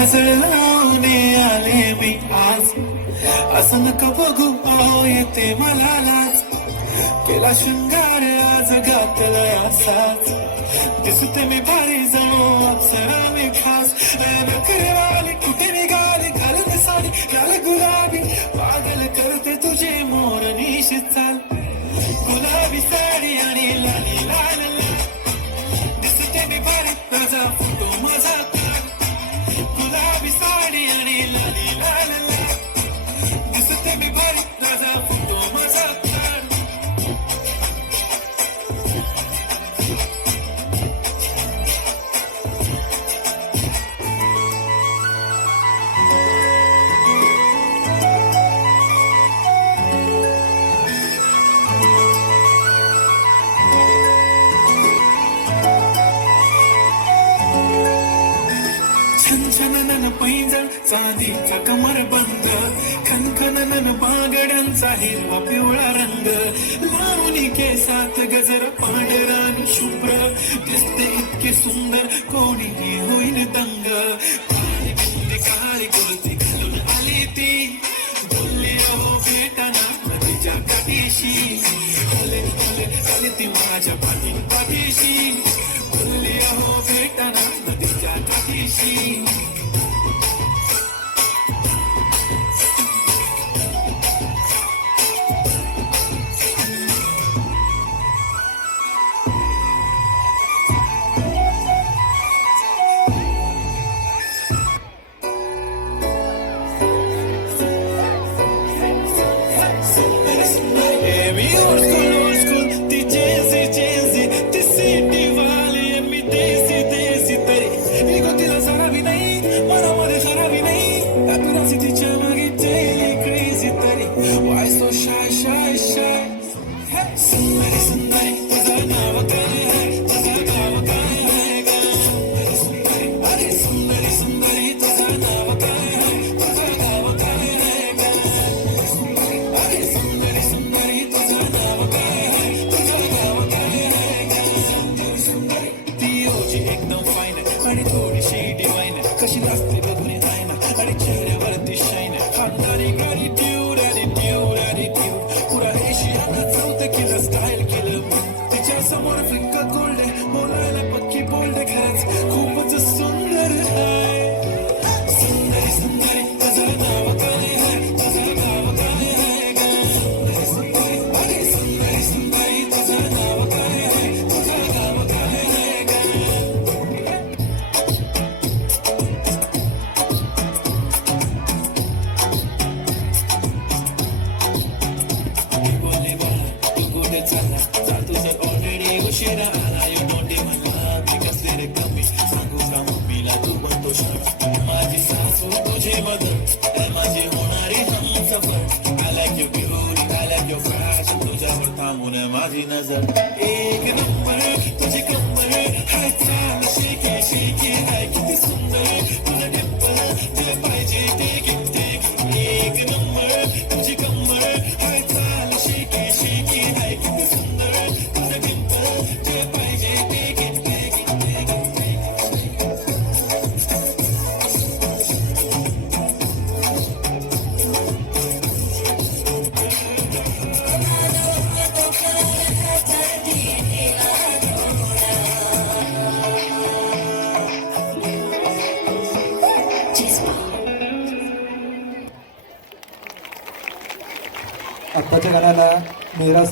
काजळ लावणे आले मी आज, असं नका बघू आओ येते मला लाज. केला शृंगार आज घातला असाच, दिसते मी भारी जाऊ अप्सरा मी खास. नखरे वाली कुठे निघाली घालते साडी लाल गुलाबी, पागल करते तुझे मोर निशित चाल. गुलाबी साडी आणि लाली लाल लाल, दिसते मी भारी माझा फोटो माझा काढ. गुलाबी साडी आणि लाली लाल लाल, दिसते मी भारी माझा फोटो माझा काढ. छनछनन पैंजण चांदीचा कमर बंद, खनखनन बागड्यांचा हिरवा पिवळा रंग. लावणी केसात गजर पांढरा आणि शुभ्र, दिसते इतके सुंदर कोणीही होईल दंग. काळी बिंदी काळी बोलती घालून आली ती, बोलली हो भेटाना नदीच्या काठीशी. आले आले आले ती माझ्या पाठीशी, बोलली हो भेटाना नदीच्या काठीशी. एकदम फाईन आणि थोडीशी डिवाईन, कशी लागते बघून जाईना आणि चेहऱ्यावरती शाईन. खानदारी ग्रॅटिट्यूड ॲटिट्यूड ॲटिट्यूड, पुरा एशियानं चौथं केलं स्टाईल केलं मी. तिच्या समोर फिक्का कोल्ड बोलायला पक्की बोलडे, खरंच खूपच सुंदर आहे. सुंदरी सुंदरी तुझं नाव काय आहे, तुझं नाव काय आहे ग. सुंदरी सुंदरी अरे सुंदरी सुंदरी तुझं नाव काय आहे, तुझं नाव काय आहे ग. उशिरा आला यू डोंट इवन लव्ह मी कसले रे कमी, सांगू का मम्मीला तू बनतो शाळा. माझी सासू तुझे मदत माझी होणारी Humsafar. I like you beauty I like your fashion, तुझ्यावर थांबून माझी नजर. एक नंबर तुझी कंबर हाय चाल शेकी शेकी, हाय किती सुंदर तुझं टेम्पर, तुला पाहिजे ते गिफ्ट. एक नंबर तुझी कंबर हाय चाल शेकी शेकी, हाय किती सुंदर तुझं टेम्पर, तुला पाहिजे ते गिफ्ट. आत्ताच्या गाण्याला मेरा